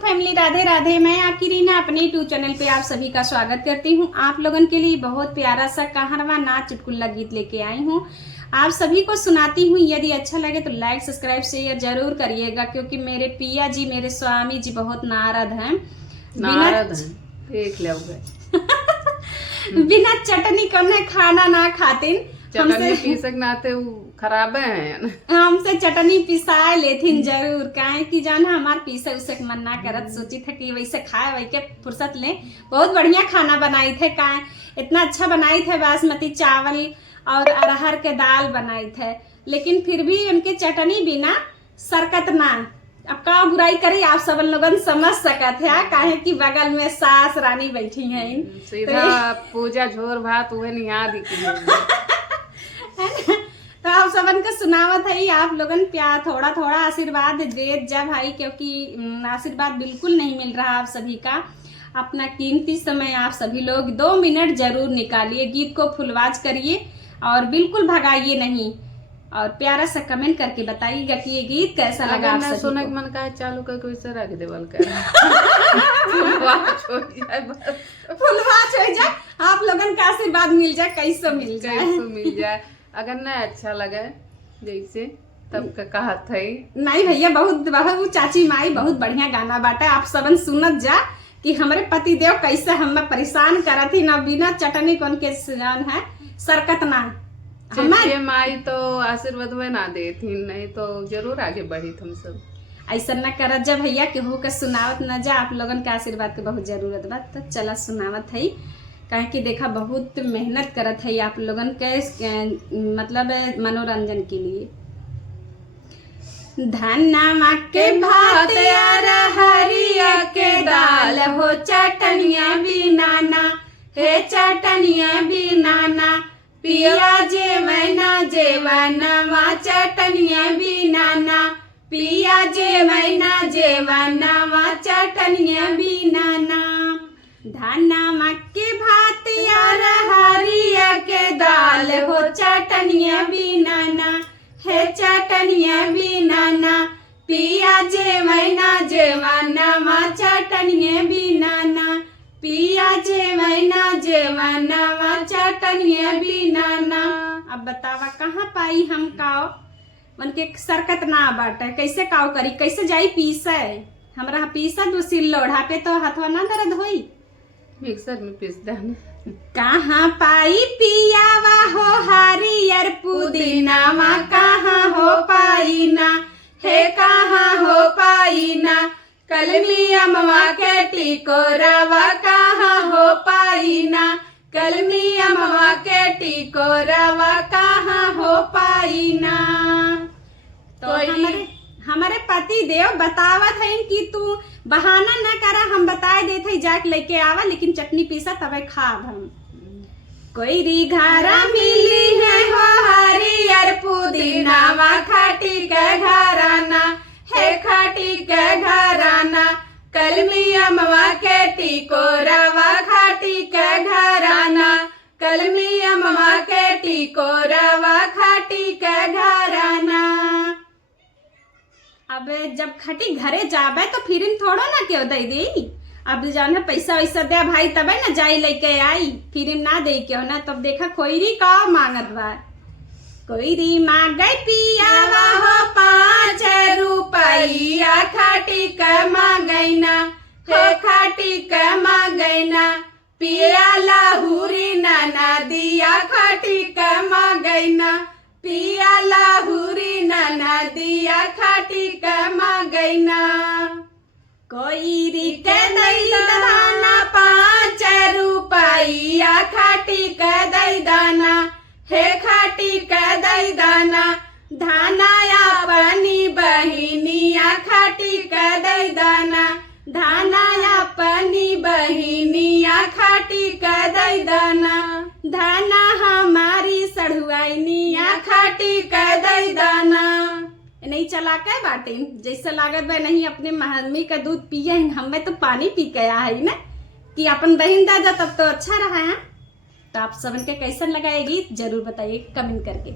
Family, Radhe Radhe. मैं आपकी रीना अपने यूट्यूब चैनल पे आप सभी का स्वागत करती हूँ। आप लोगों के लिए बहुत प्यारा सा कहानवा नाच चुटकुला गीत लेके आई हूँ। आप सभी को सुनाती हूँ। यदि अच्छा लगे तो लाइक सब्सक्राइब शेयर जरूर करिएगा, क्योंकि मेरे पिया जी, मेरे स्वामी जी बहुत नारद हैं। बिना चटनी कौन खाना ना खातिन। चटनी पीसक नाते खराब है। हमसे चटनी पिसाए लेथिन जरूर, काहे कि जान हमार पीसे उसे मन ना करत। सोची था कि वैसे खाए वही के फुर्सत ले। बहुत बढ़िया खाना बनाई थे, काहे इतना अच्छा बनाई थे। बासमती चावल और अरहर के दाल बनाई थे, लेकिन फिर भी उनके चटनी बिना सरकत ना। अब का बुराई करी, आप सब लोगन समझ सकत है, काहे कि बगल में सास रानी बैठी हैं। सीधा पूजा झोर भात उहे निहा दिखी। तो आप सबन को सुनावत है, आप लोगन प्यार थोड़ा थोड़ा आशीर्वाद दे जा भाई, क्योंकि आशीर्वाद बिल्कुल नहीं मिल रहा आप सभी का। अपना कीमती समय आप सभी लोग 2 मिनट जरूर निकालिए, गीत को फुलवाज करिए और बिल्कुल भगाइए नहीं। और प्यारा सा कमेंट करके बताइएगा कि ये गीत कैसा लगा आप सभी को। सुने मन का चालू करके वैसे रख देवल कर फुलवाज हो जाए, आप लोगन का आशीर्वाद मिल जाए, कैसे मिल जाए। अगर ना अच्छा लगे जैसे तब का कहत है। नहीं भैया, बहुत चाची माई बहुत बढ़िया गाना बाटे। आप सबन सुनत जा कि हमारे पति देव कैसे हमें परेशान करत ही ना, बिना चटनी कौन के जान है सरकत ना। हमारे माई तो आशीर्वाद में ना देती, नहीं तो जरूर आगे बढ़ी तुम सब। ऐसा न करत जा भैया, केहू के सुनावत न जा। आप लोगन के आशीर्वाद के बहुत जरूरत बा, तो चला सुनावत है। काहे कि देखा बहुत मेहनत करत है आप लोगन के मतलब मनोरंजन के लिए। धन्ना के भात हरिया के दाल हो, चटनिया बिनाना हे चटनिया बिनाना। पिया जे मैना जेवनवा चटनिया बिनाना, पिया जे मैना जेवनवा चटनिया बिनाना। धन्ना के भात यार हरिया के दाल हो, चटनिया बिनाना हे चटनिया बिनाना। पिया जे मैना जेवनवा चटनिया बिनाना, पिया जे मैना जेवनवा चटनिया बिनाना। अब बतावा कहाँ पाई हम काव उनके सरकत ना बाटे, कैसे काव करी, कैसे जाई पीसे। हमरा पीसा तो सिल लोढ़ा पे तो हाथवा ना दर्द होई, मिक्सर में पीस देना। कहाँ पाई पियावा हो हरियर पुदीनावा, कहाँ हो पाई ना हे कहाँ हो पाई ना। कलमी अमवा के टिकोरावा, कहाँ हो पाई ना। कलमी अमवा के टिकोरावा, कहाँ हो पाई ना। तो हमारे पति देव बतावत है कि तू बहाना न करा, हम बताए देते जाके लेके आवा, लेकिन चटनी पीसा तबे खाब हम। कोई री घरा मिली है हो हरियर पुदीनावा, खाटी के घराना हे खाटी के घराना। कलमी अमवा के टिकोरावा, खाटी के घराना। कलमी अमवा के टिकोरावा, खाटी के घराना। अब जब खटी घरे जाबे तो फिर थोड़ो ना क्यों दे दी। अब जान है पैसा वैसा दे भाई तबे ना जाई लेके आई, फिर ना दे क्यों ना। तब देखा खोईरी का मांगत बा, कोईरी मांगे पियावा हो 5 रुपया, खाटी के मांगैना हे खाटी के मांगैना। पिया लाहुरी नाना दिया, खाटी के मांगैना। पिया लाहुरी नाना दिया, खाटी के मांगैना। कोईरी के दई दाना 5 रुपया, खाटी के दई दाना हे खाटी के दई दाना। धानाया अपनी बहिनिया, खाटी के दई दाना। धानाया अपनी बहिनिया, खाटी के दई दाना। धाना हमारी सढ़ुआइनिया, खाटी के दई दाना। नहीं चला के बाटे जैसे लागत बा नहीं अपने महमी का दूध पिए, हमें तो पानी पी के आया है ना कि अपन बहन दादा, तब तो अच्छा रहा है। तो आप सबन के कैसा लगा ये गीत जरूर बताइए कमेंट करके।